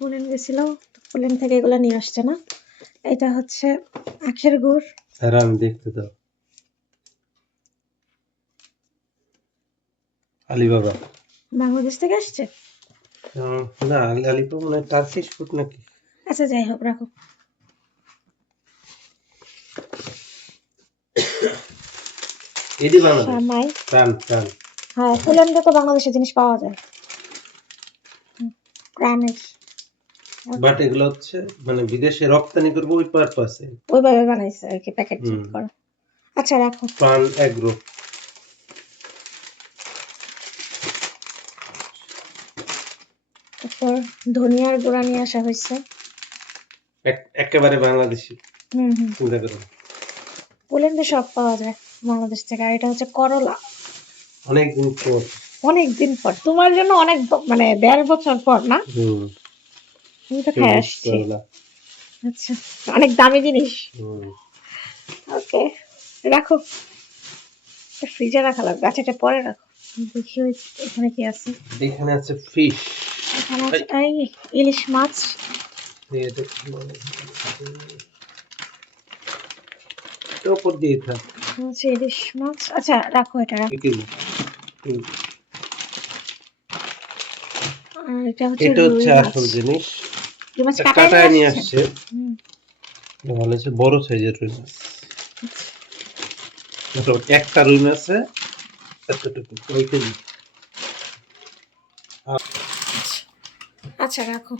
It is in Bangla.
পোল্যান্ড গেছিল, পোল্যান্ড থেকে এগুলো নিয়ে আসছে না। এটা হচ্ছে আখের গুড়। তারা আমি দেখতে দাও। আলিবাবা বাংলাদেশ থেকে আসছে। না, আলিবাবা মানে টার্কিশ ফুড নাকি? আচ্ছা যাই হোক, রাখো। এটি বাংলাদেশ। সামাই। প্রাণ প্রাণ। হ্যাঁ, পোল্যান্ডে তো বাংলাদেশের জিনিস পাওয়া যায়। প্রাণের বাট এগুলো হচ্ছে মানে বিদেশে রপ্তানি করবো ওই পারপাসে। ওইভাবে বানাইছে আর কি, প্যাকেট হুম। করা। আচ্ছা রাখো। প্রাণ এগ্রো। তারপর ধনিয়ার গুঁড়া নিয়ে আসা হয়েছে। একেবারে বাংলাদেশি। হুম হুম। চিন্তা করো, পোল্যান্ডে সব পাওয়া যায় বাংলাদেশ থেকে। আর এটা হচ্ছে করলা। অনেকদিন পর। অনেকদিন পর, তোমার জন্য অনেক মানে 1.5 বছর পর না? হুম। আমি তো খাই সবুজ আসছি। করলা। আচ্ছা, অনেক দামি জিনিস। হুম। ওকে, রাখো। ফ্রিজে রাখা লাগবে। আচ্ছা, এটা পরে রাখো। দেখি এখানে কি আছে। এখানে আছে ফিশ। এখানে আছে এই ইলিশ মাছ। এটা কি বলে? এটা উপর দিয়ে থাক। হচ্ছে ইলিশ মাছ। আচ্ছা রাখো, এটা রাখো। এটি হুম। আর এটা হচ্ছে এটা রুই হচ্ছে মাছ। আসল জিনিস। রুই মাছ এটা কাটায় নিয়ে কাটায় নিয়ে আসছেন? আসছে। হুম। এটা ভালো হচ্ছে বড় সাইজের রুই মাছ। মোটামুটি একটা রুই মাছে এতটুকু কয় কেজি? আচ্ছা রাখো।